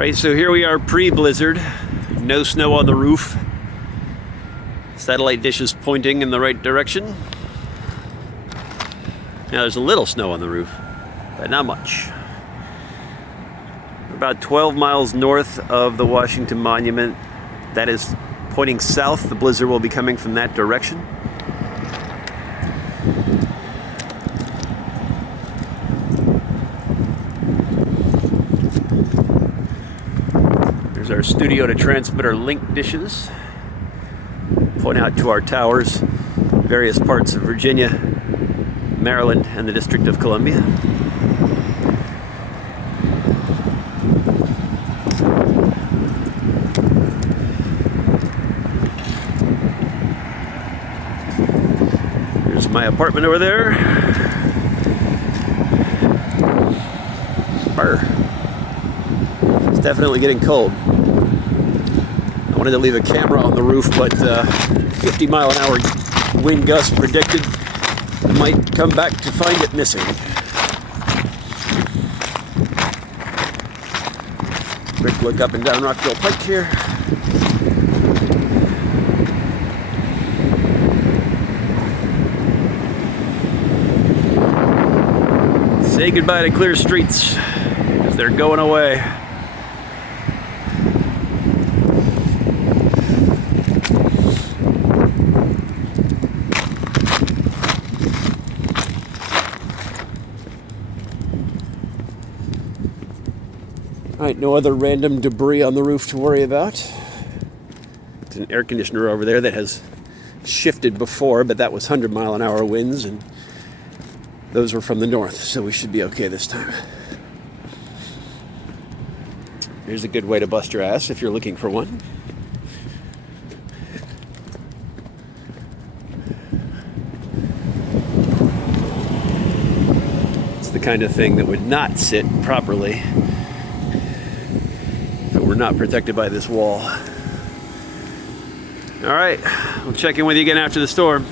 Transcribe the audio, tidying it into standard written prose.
Alright, so here we are pre-blizzard. No snow on the roof. Satellite dish is pointing in the right direction. Now there's a little snow on the roof, but not much. We're about 12 miles north of the Washington Monument. That is pointing south. The blizzard will be coming from that direction. There's our studio to transmit our link dishes. Point out to our towers, various parts of Virginia, Maryland, and the District of Columbia. There's my apartment over there. Brr. It's definitely getting cold. I wanted to leave a camera on the roof, but 50-mile-an-hour wind gust predicted. I might come back to find it missing. Quick look up and down Rockville Pike here. Say goodbye to clear streets, because they're going away. Alright, no other random debris on the roof to worry about. There's an air conditioner over there that has shifted before, but that was 100-mile-an-hour winds, and those were from the north, so we should be okay this time. Here's a good way to bust your ass if you're looking for one. It's the kind of thing that would not sit properly if it were not protected by this wall. All right, we'll check in with you again after the storm.